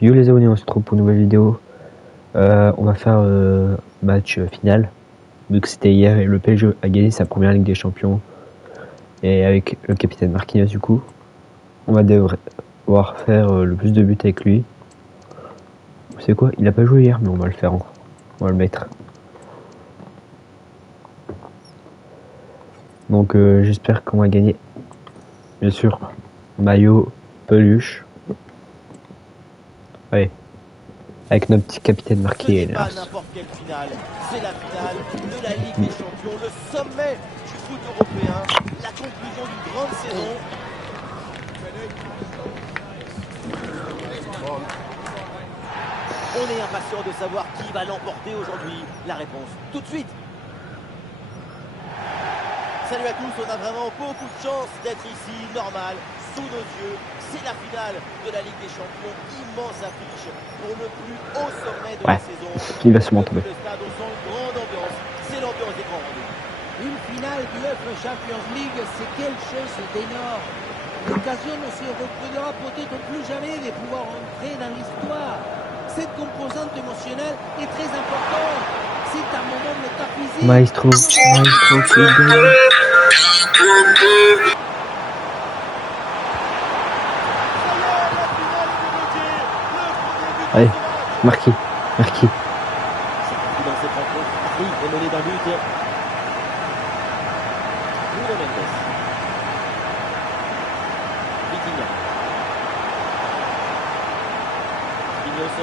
Yo les abonnés, on se retrouve pour une nouvelle vidéo. On va faire match final. Vu que c'était hier et le PSG a gagné sa première Ligue des Champions. Et avec le capitaine Marquinhos du coup. On va devoir faire le plus de buts avec lui. C'est quoi? Il a pas joué hier mais on va le faire. On va le mettre. Donc j'espère qu'on va gagner. Bien sûr. Maillot, peluche. Allez. Avec notre petit capitaine marqué. Ce n'est pas n'importe quelle finale, c'est la finale de la Ligue des Champions, le sommet du foot européen, la conclusion d'une grande saison. On est impatient de savoir qui va l'emporter aujourd'hui. La réponse tout de suite. Salut à tous, on a vraiment beaucoup de chance d'être ici, normal, sous nos yeux. C'est la finale de la Ligue des Champions, immense affiche pour le plus haut sommet de la saison. Il va se monter. Le stade, on sent une grande ambiance, c'est l'ambiance des grands rendez-vous. Une finale de l'UEFA Champions League, c'est quelque chose d'énorme. L'occasion ne se reproduira peut-être plus jamais de pouvoir entrer dans l'histoire. Cette composante émotionnelle est très importante. C'est un moment métaphysique. Maestro, allez, marqué. C'est parti dans cette rencontre. Paris est mené d'un but. Bruno Mendes. Vitinha. Vignos.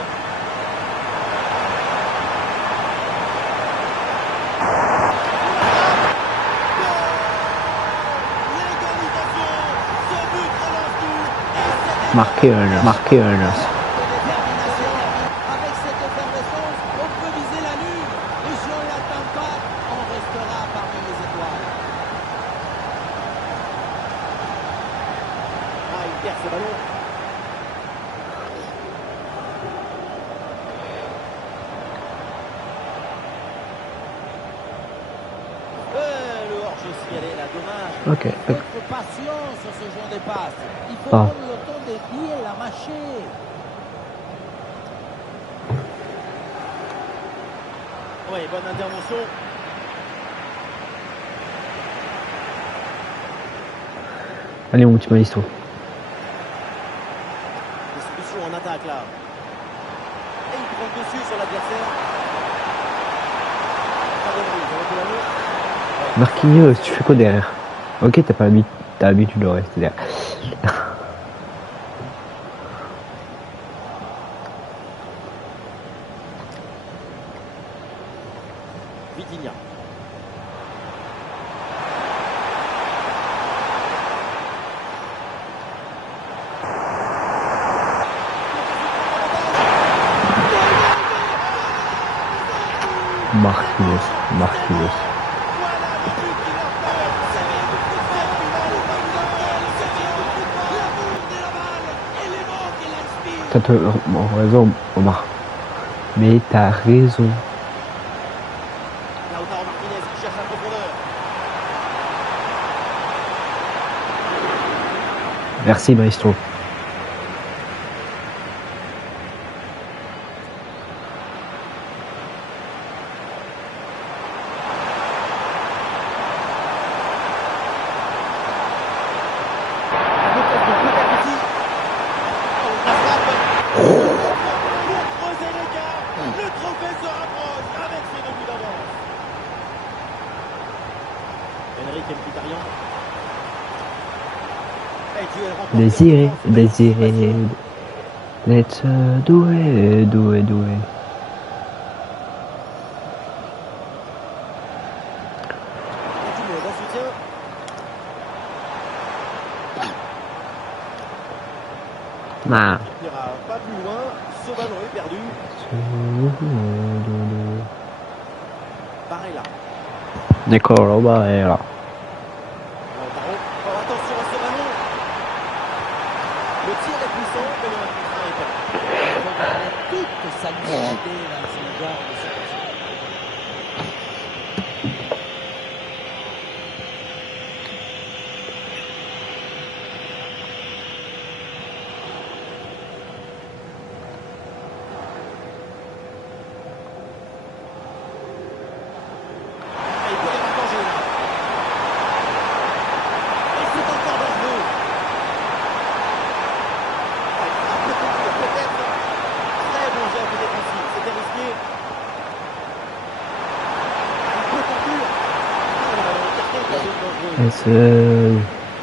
Marqué un. Avec cette effervescence, on peut viser la lune. Et si on ne l'attend pas, on restera parmi les étoiles. Ah, il perd ce ballon. Le hors-jeu signalé là, dommage. Ok. Être patient sur ce genre de passe. Il faut prendre le temps de bien la mâcher. Oui, bonne intervention. Allez mon petit Maestro. Des solutions en attaque là. Et il prend dessus sur l'adversaire. Marquinhos, tu fais quoi derrière? Ok, t'as l'habitude de rester derrière. Vitinha. Marquinhos. T'as raison, Omar. Mais t'as raison. Lautaro Martinez qui cherche la profondeur. Merci Maestro. Le trophée se rapproche avec ses 2 buts d'avance. Enrique Mkhitaryan. Et duel remporté. Désiré. Let's do it. Continue dans soutien. Nah. Il n'ira pas plus loin. Ce ballon est perdu. Barella. Nicolo Barella. Lautaro. Oh, attention à ce ballon. Le tir est puissant, mais le 1 est perdu. Toute sa lucidité dans ce genre de situation.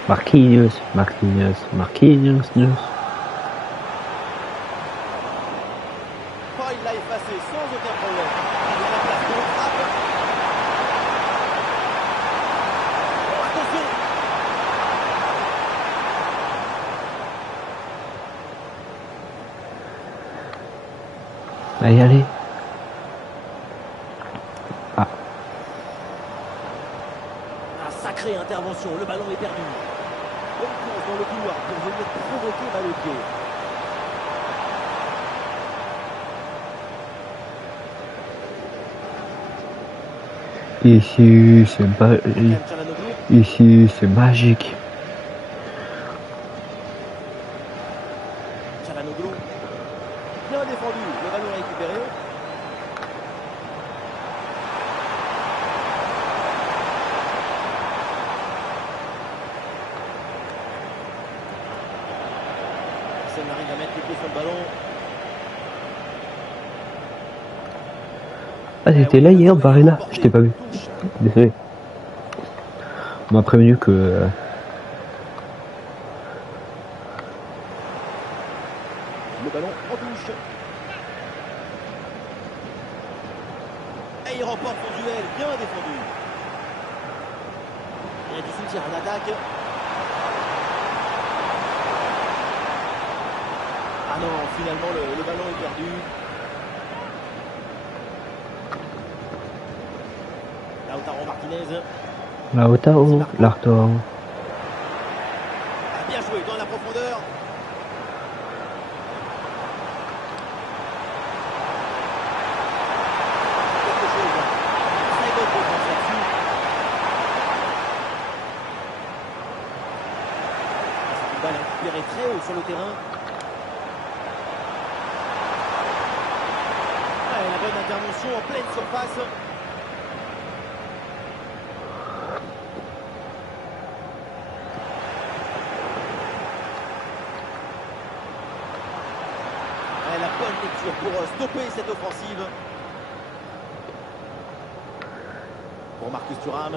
Marquinhos. Oh, il l'a effacé sans aucun problème. Il y a la place pour le frappe. Attention. Allez, allez. Ah, Ah, sacrée intervention, le ballon est perdu. Bonne course dans le couloir pour venir provoquer balle au pied. ici Hakan Çalhanoğlu. ici c'est magique. Çalhanoğlu. Bien défendu, le ballon récupéré. Personne n'arrive à mettre les pieds sur le ballon. Ah, c'était là hier, Barella. Je t'ai pas vu. Désolé. On m'a prévenu que Le ballon en touche. Et il remporte son duel, bien défendu. Il y a du soutien en attaque. Ah non, finalement le ballon est perdu. Lautaro Martinez. Lautaro, Lautaro. Ah, bien joué dans la profondeur. Quelque chose. Très bonne défense là-dessus. C'est une balle récupérée très haut sur le terrain. Ouais, la bonne intervention en pleine surface. Ouais, la bonne lecture pour stopper cette offensive. Pour Marcus Thuram.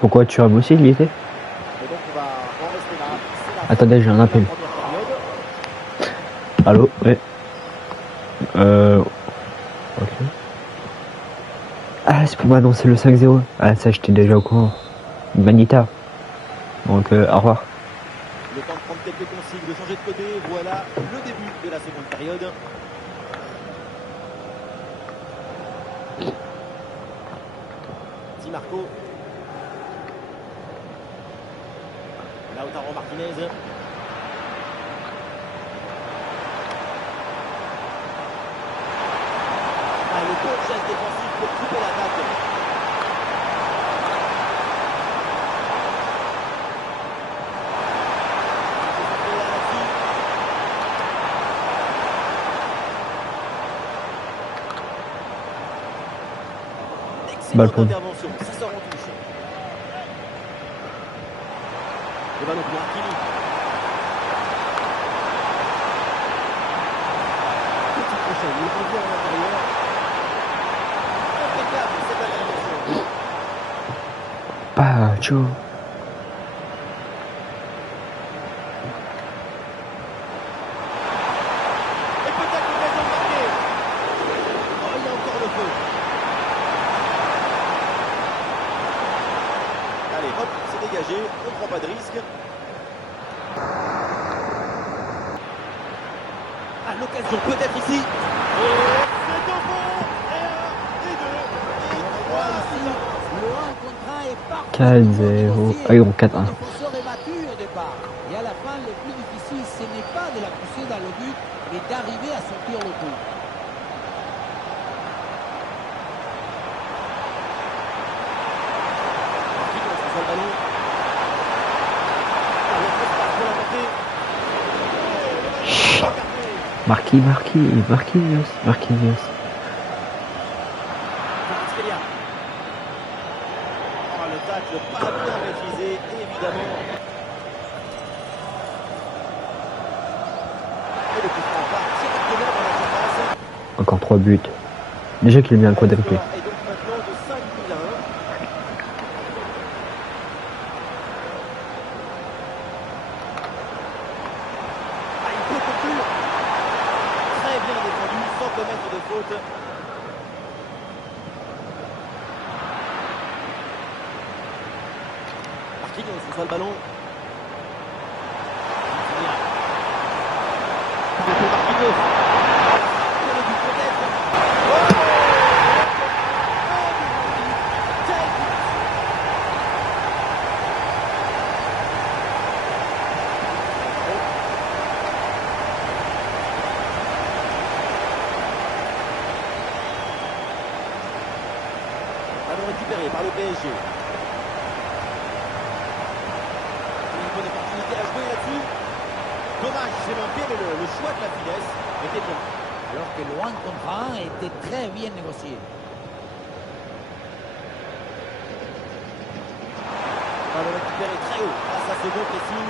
Pourquoi tu as aussi il y était? Et donc on va en rester là. C'est la Attendez, j'ai un fin de la appel. première période. Allô? Ouais. Ok. Ah, c'est pour m'annoncer le 5-0. Ah, ça, j'étais déjà au courant. Manita. Donc, au revoir. Le temps de prendre quelques consignes, de changer de côté. Voilà le début de la seconde période. Di Marco. Lautaro Martinez. Ah, le bon geste défensif pour couper l'attaque. Balle Excellente pour lui. intervention, ça sort en touche. Le ballon pour Hakimi. Petit crochet, il revient à l'intérieur. Impeccable cette intervention. Pacho. Et peut-être l'occasion de marquer. Oh, il y a encore le feu. Allez, hop, c'est dégagé, on ne prend pas de risque. Ah, l'occasion peut-être ici. C'est au fond. Et 1, et 2, et 3. Ici, le 1 contre 1 est parfaitement 4-0. négocié. Ah, ils ont 4-1. Le défenseur est battu au départ. Et à la fin, le plus difficile, ce n'est pas de la pousser dans le but, mais d'arriver à sortir le coup. Qui reçoit le ballon. Ah, le espace pour la montée. Et le ballon est écarté. Marquinhos. Kvaratskhelia. Oh, le tacle pas bien maîtrisé, évidemment. Et le coup franc part directement dans la surface. Encore 3 buts. Déjà qu'il met un quadruplé. Et donc maintenant de 5 buts à 1. commettre de faute. Marquinhos reçoit le ballon. Marquinhos. Pour le but peut-être. Oh, quel but. Ballon récupéré par le PSG. Une bonne opportunité à jouer là-dessus. Dommage, c'est manqué, mais le choix de la finesse était bien. Alors que le 1 contre 1 était très bien négocié. Ballon récupéré très haut grâce à ce bon pressing.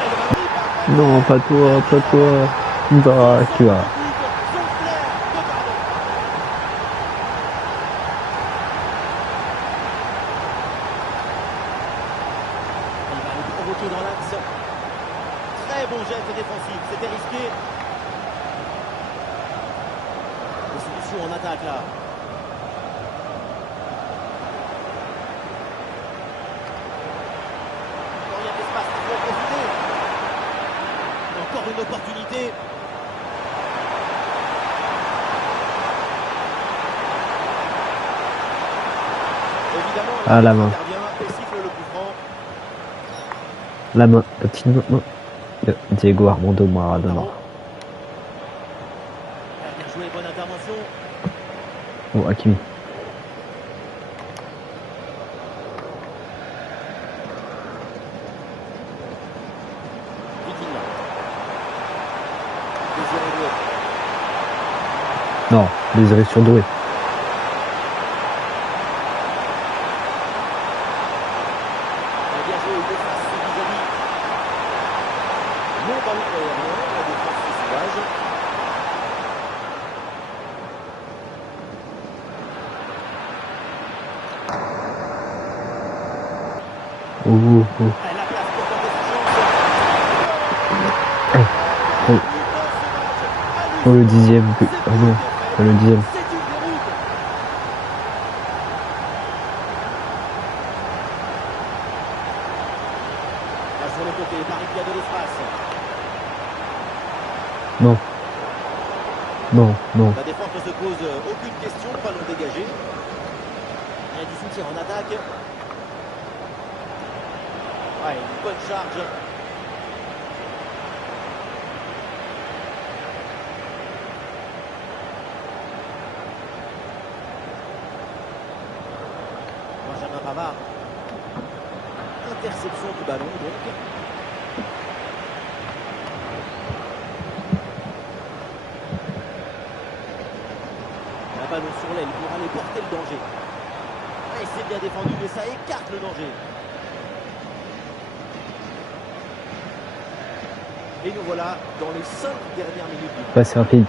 Et le ballon, il part. Non, pas toi, pas toi. Bah, tu vois. Son flair de pardon. Il va le provoquer dans l'axe. Très bon geste défensif, c'était risqué. Des solutions en attaque là. Encore il y a de l'espace pour en profiter. Encore une opportunité. Évidemment, Ah, la main. intervient et siffle le coup franc. La main, la petite main de Diego Armando Maradona. Bien joué, bonne intervention. Oh, Hakimi. Vitinha. Désiré Doué. Non, Désiré surdoué. Bien joué, il efface ce vis-à-vis. Bon ballon aérien, la défense se soulage. Oh, oh, oh. Elle a place pour tenter sa chance. Oh, oh, le 10e but. Oh non, pas le 10e. C'est une déroute. Là sur le côté, Paris qui a de l'espace. Non. Non, non. La défense ne se pose aucune question, ballon dégagé. Il y a du soutien en attaque. Ouais, une bonne charge. Benjamin Pavard. Interception du ballon donc. Un ballon sur l'aile pour aller porter le danger. Et c'est bien défendu, mais ça écarte le danger. Et nous voilà dans les 5 dernières minutes du Passe rapide.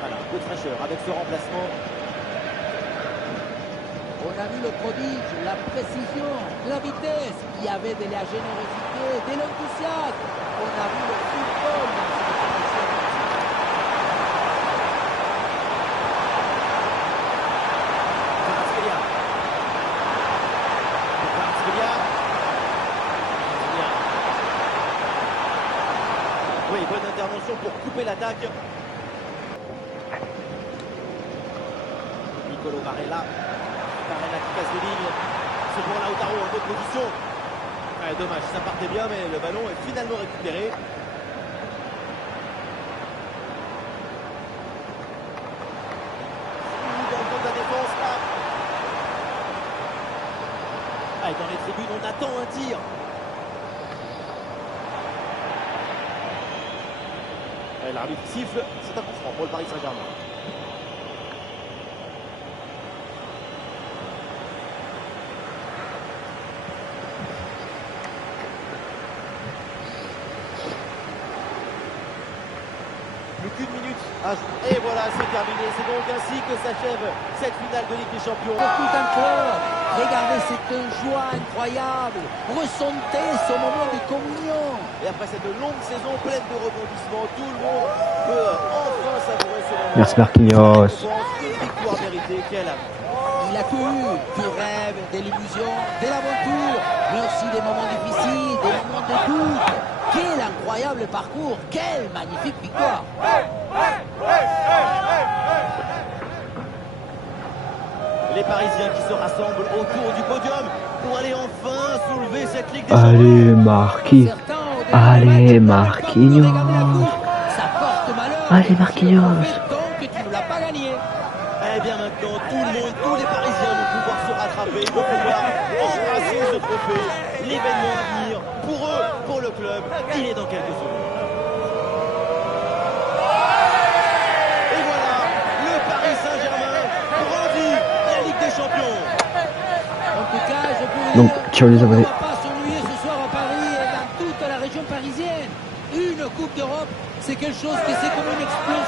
Voilà, un peu de fraîcheur avec ce remplacement. On a vu le prodige, la précision, la vitesse. Il y avait de la générosité, de l'enthousiasme. On a vu le football dans cette sélection. Kvaratskhelia. Kvaratskhelia. Oui, bonne intervention pour couper l'attaque. Nicolo Barella. Barella qui casse les lignes. C'est pour Lautaro en bonne position. Ouais, dommage, ça partait bien, mais le ballon est finalement récupéré. Dans le dos de la défense, là. Ah, et dans les tribunes, on attend un tir. Et l'arbitre siffle, c'est un coup franc pour le Paris Saint-Germain. Plus qu'une minute Et voilà, c'est terminé. C'est donc ainsi que s'achève cette finale de Ligue des Champions. Pour tout un club, regardez cette joie incroyable. Ressentez ce moment de communion. Et après cette longue saison pleine de rebondissements, tout le monde peut enfin savourer ce moment. Merci Marquinhos. Une victoire méritée. Quelle âme. Il a connu du rêve, de l'illusion, de l'aventure, mais aussi des moments difficiles, des moments de doute. Quel incroyable parcours, quelle magnifique victoire. Les Parisiens qui se rassemblent autour du podium pour aller enfin soulever cette Ligue des Champions. Allez Marquinhos. Allez Marquinhos. Ça porte malheur. Allez Marquinhos. Tant que tu ne l'as pas gagné. Eh bien maintenant, tout le monde, tous les Parisiens vont pouvoir se rattraper, vont pouvoir embrasser ce trophée. L'événement à venir, pour eux, pour le club, il est dans quelques secondes. Et voilà, le Paris Saint-Germain grandit la Ligue des Champions. En tout cas, je peux vous Donc, dire, ciao les on ne abonnés. va pas s'ennuyer ce soir à Paris et dans toute la région parisienne. Une Coupe d'Europe, c'est quelque chose qui c'est comme une explosion.